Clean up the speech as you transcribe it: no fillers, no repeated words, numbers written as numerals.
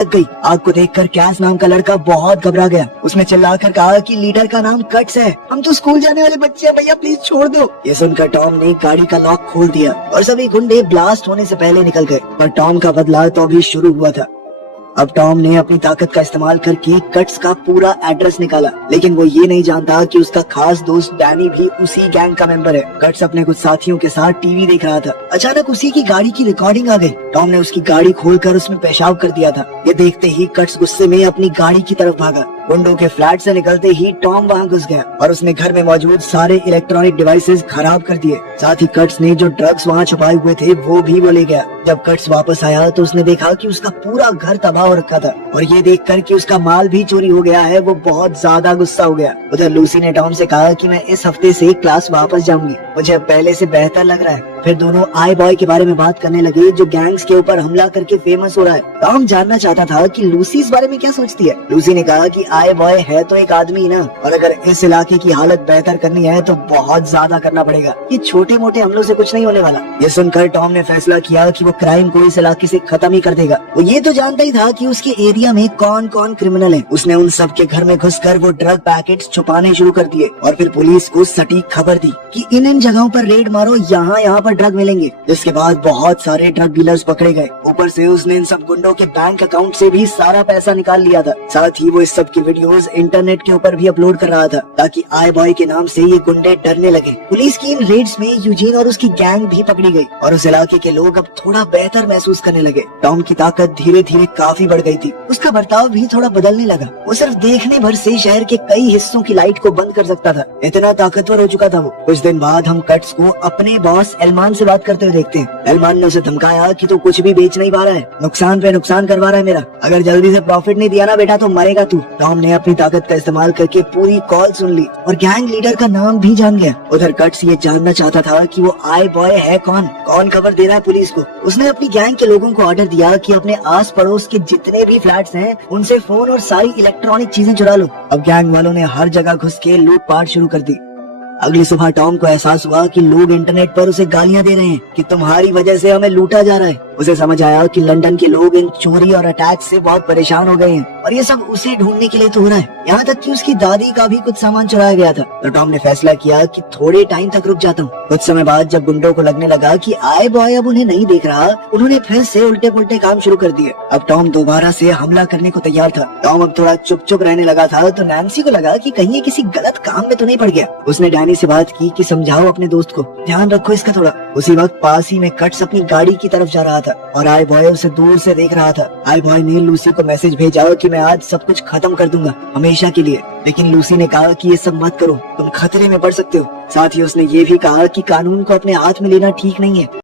लग गई। आग को देखकर कैस नाम का लड़का बहुत घबरा गया। उसने चिल्लाकर कहा कि लीडर का नाम कट्स है, हम तो स्कूल जाने वाले बच्चे हैं, भैया प्लीज छोड़ दो। ये सुनकर टॉम ने गाड़ी का लॉक खोल दिया और सभी गुंडे ब्लास्ट होने से पहले निकल गए। पर टॉम का बदला तो अभी शुरू हुआ था। अब टॉम ने अपनी ताकत का इस्तेमाल करके कट्स का पूरा एड्रेस निकाला, लेकिन वो ये नहीं जानता कि उसका खास दोस्त डैनी भी उसी गैंग का मेंबर है। कट्स अपने कुछ साथियों के साथ टीवी देख रहा था। अचानक उसी की गाड़ी की रिकॉर्डिंग आ गई। टॉम ने उसकी गाड़ी खोलकर उसमें पेशाब कर दिया था। ये देखते ही कट्स गुस्से में अपनी गाड़ी की तरफ भागा। गुंडों के फ्लैट से निकलते ही टॉम वहाँ घुस गया और उसने घर में मौजूद सारे इलेक्ट्रॉनिक डिवाइसेस खराब कर दिए। साथ ही कट्स ने जो ड्रग्स वहाँ छुपाए हुए थे वो भी वो ले गया। जब कट्स वापस आया तो उसने देखा कि उसका पूरा घर तबाह हो रखा था और ये देखकर कि उसका माल भी चोरी हो गया है वो बहुत ज्यादा गुस्सा हो गया। उधर लूसी ने टॉम से कहा कि मैं इस हफ्ते से क्लास वापस जाऊंगी, मुझे अब पहले से बेहतर लग रहा है। फिर दोनों आई बॉय के बारे में बात करने लगे जो गैंग्स के ऊपर हमला करके फेमस हो रहा है। टॉम जानना चाहता था कि लूसी इस बारे में क्या सोचती है। लूसी ने कहा कि आई बॉय है तो एक आदमी ना, और अगर इस इलाके की हालत बेहतर करनी है तो बहुत ज्यादा करना पड़ेगा, ये छोटे मोटे हमलों से कुछ नहीं होने वाला। ये सुनकर टॉम ने फैसला किया कि वो क्राइम को इस इलाके से खत्म ही कर देगा। वो ये तो जानता ही था कि उसके एरिया में कौन कौन क्रिमिनल है। उसने उन सब के घर में घुसकर वो ड्रग पैकेट्स छुपाने शुरू कर दिए और फिर पुलिस को सटीक खबर दी कि इन जगहों पर रेड मारो, यहाँ पर ड्रग मिलेंगे। जिसके बाद बहुत सारे ड्रग डीलर्स पकड़े गए। ऊपर से उसने इन सब गुंडों के बैंक अकाउंट से भी सारा पैसा निकाल लिया था। साथ ही वो इस सब की वीडियोस इंटरनेट के ऊपर भी अपलोड कर रहा था ताकि आई बॉय के नाम से ये गुंडे डरने लगे। पुलिस की इन रेड्स में यूजीन और उसकी गैंग भी पकड़ी गई और उस इलाके के लोग अब थोड़ा बेहतर महसूस करने लगे। टॉम की ताकत धीरे धीरे काफी बढ़ गई थी। उसका बर्ताव भी थोड़ा बदलने लगा। वो सिर्फ देखने भर से शहर के कई हिस्सों की लाइट को बंद कर सकता था, इतना ताकतवर हो चुका था वो। कुछ दिन बाद हम कट्स को अपने बॉस एलमान से बात करते हुए देखते हैं। एलमान ने उसे धमकाया कि तू कुछ भी बेच नहीं पा रहा है, नुकसान पे नुकसान करवा रहा है मेरा, अगर जल्दी से प्रॉफिट नहीं दिया ना बेटा तो मरेगा तू। टॉम ने अपनी ताकत का इस्तेमाल करके पूरी कॉल सुन ली और गैंग लीडर का नाम भी जान गया। उधर कट्स ये जानना चाहता था कि वो आई बॉय है कौन खबर दे रहा है पुलिस को। उसने अपनी गैंग के लोगों को ऑर्डर दिया कि अपने आस पड़ोस के जितने भी फ्लैट्स हैं उनसे फोन और सारी इलेक्ट्रॉनिक चीजें चुरा लो। अब गैंग वालों ने हर जगह घुस के लूटपाट शुरू कर दी। अगली सुबह टॉम को एहसास हुआ कि लोग इंटरनेट पर उसे गालियां दे रहे हैं कि तुम्हारी वजह से हमें लूटा जा रहा है। उसे समझ आया कि लंदन के लोग इन चोरी और अटैक से बहुत परेशान हो गए हैं और ये सब उसे ढूंढने के लिए तो हो रहा है। यहाँ तक कि उसकी दादी का भी कुछ सामान चुराया गया था। तो टॉम ने फैसला किया कि थोड़े टाइम तक रुक जाता हूँ। कुछ समय बाद जब गुंडों को लगने लगा कि आई बॉय अब उन्हें नहीं देख रहा, उन्होंने फिर से उल्टे पुल्टे काम शुरू कर दिए। अब टॉम दोबारा से हमला करने को तैयार था। टॉम अब थोड़ा चुप चुप रहने लगा था तो नैन्सी को लगा कि कहीं ये किसी गलत काम में तो नहीं पड़ गया। उसने डैनी से बात की कि समझाओ अपने दोस्त को, ध्यान रखो इसका थोड़ा। उसी वक्त पास ही में कट्स अपनी गाड़ी की तरफ जा रहा था और आई बॉय उसे दूर से देख रहा था। आई बॉय ने लूसी को मैसेज भेजा कि मैं आज सब कुछ खत्म कर दूंगा हमेशा के लिए, लेकिन लूसी ने कहा कि ये सब मत करो, तुम खतरे में पड़ सकते हो। साथ ही उसने ये भी कहा कि कानून को अपने हाथ में लेना ठीक नहीं है।